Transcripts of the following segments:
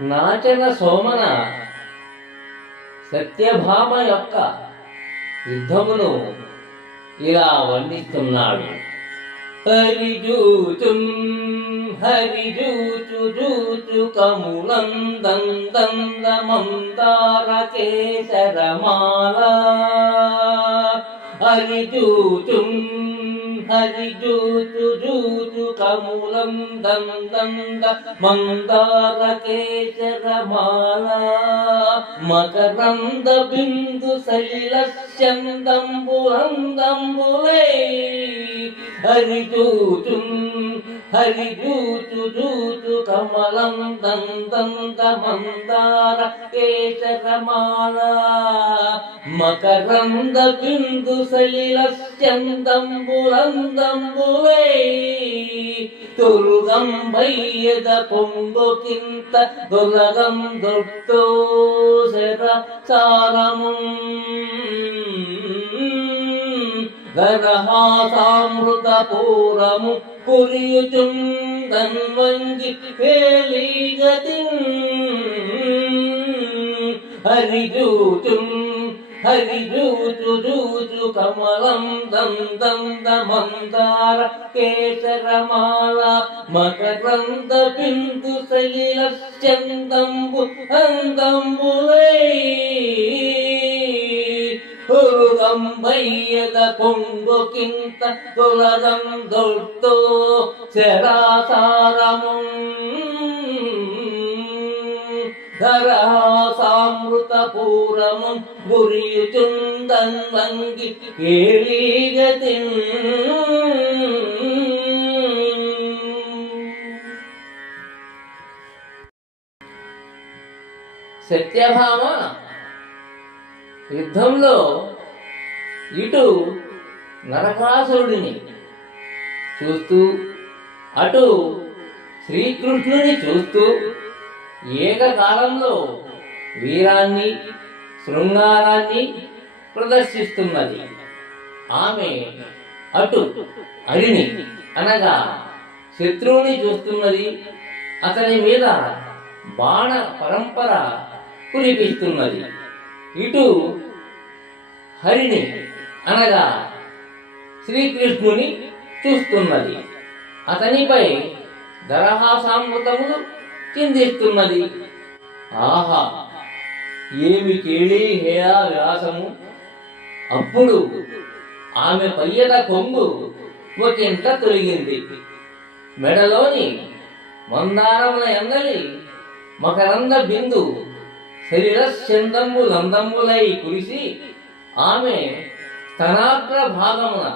నాచన సోమన సత్యభామ యొక్క యుద్ధమును ఇలా వర్ణిస్తున్నాడు. హరిజూచుం హరిజూచు జూచు కములం దందందమందార కేసరమాల. హరిజూచుం హరిజూచు జూచు కములం దందంద మందార కేసరమాల. మకరంద బిందు శైలస్యందంబులందంబులై. హరిజూచుం హరిజూచు జూచు కమలం దందంద మందార కేసరమాల. మకరంద బిందు శైలస్యందంబులందంబులై. తొలుగంబయ్యద పొంగొకింత దొలగం దొట్టో శర సారము. గరహాసామృత పూరము పురియుచుం ధన్వంగి వేలిగతి. హరిజూచుం హరిజూచు జూచు కమలం దందంద మందార కేసరమాల. మకరంద బిందు శైలస్యందంబు అందంబులై. ಹುರುಗಂಬಯ್ಯದ ಕೊಂಗೊಕ್ಕಿಂತ ತೊಲಗಂ ದೊಡ್ಡೋ ಶರಾಸಾರಮು. ಧರಹಾಸಾಮೃತ ಪೂರಮು ಗುರಿಯುಚುಂದಂಗಿ ಕೇಳಿಗತಿ. సత్యభామ యుద్ధంలో ఇటు నరకాసురుడిని చూస్తూ అటు శ్రీకృష్ణుని చూస్తూ ఏకకాలంలో వీరాన్ని శృంగారాన్ని ప్రదర్శిస్తున్నది. ఆమె అటు అరిని అనగా శత్రువుని చూస్తున్నది. అతని మీద బాణ పరంపర కురిపిస్తున్నది. ఇటు హరిని అనగా శ్రీకృష్ణుని చూస్తున్నది. అతనిపై దరహాసామృతములు చిందిస్తున్నది. ఆహా, ఏమి కేళీ హేయా వ్యాసము! అప్పుడు ఆమె పయ్యద కొంగు ఒకంత తొలగింది. మెడలోని మందారముల ఎందలి మకరంద బిందు శరీరస్యందంబులందంబులై కురిసి ఆమె స్తనాగ్ర భాగమున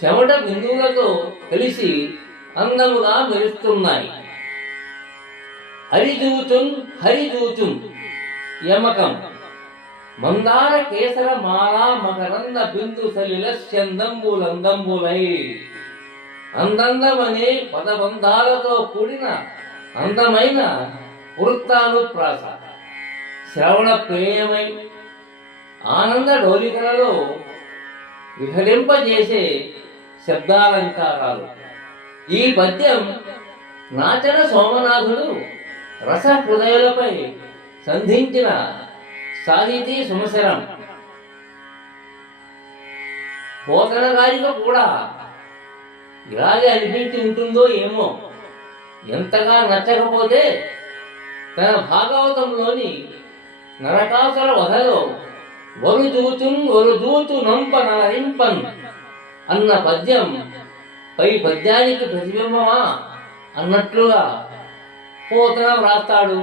చెమట బిందువులతో కలిసి అందముగా మెరుస్తున్నాయి. హరిజూచుం హరిజూచుం యమకం మందార కేసర మాలా మకరంద బిందు శైలస్యందంబులందంబులై. అందందమనే పదబంధాలతో కూడిన అందమైన వృత్తానుప్రాస శ్రవణ ప్రేయమై ఆనంద డోలికలలో విహరింపజేసే శబ్దాలంకారాలు. ఈ పద్యం నాచన సోమనాథుడు రస హృదయులపై సంధించిన సాహితీ సుమశరం. పోతన గారిలో కూడా ఇలాగే అనిపించి ఉంటుందో ఏమో. ఎంతగా నచ్చకపోతే తన భాగవతంలోని నరకాసుర వధలో వరుజూచు నంప నరింపన్ అన్న పద్యం పై పద్యానికి ప్రతిబింబమా అన్నట్లుగా పోతన వ్రాస్తాడు.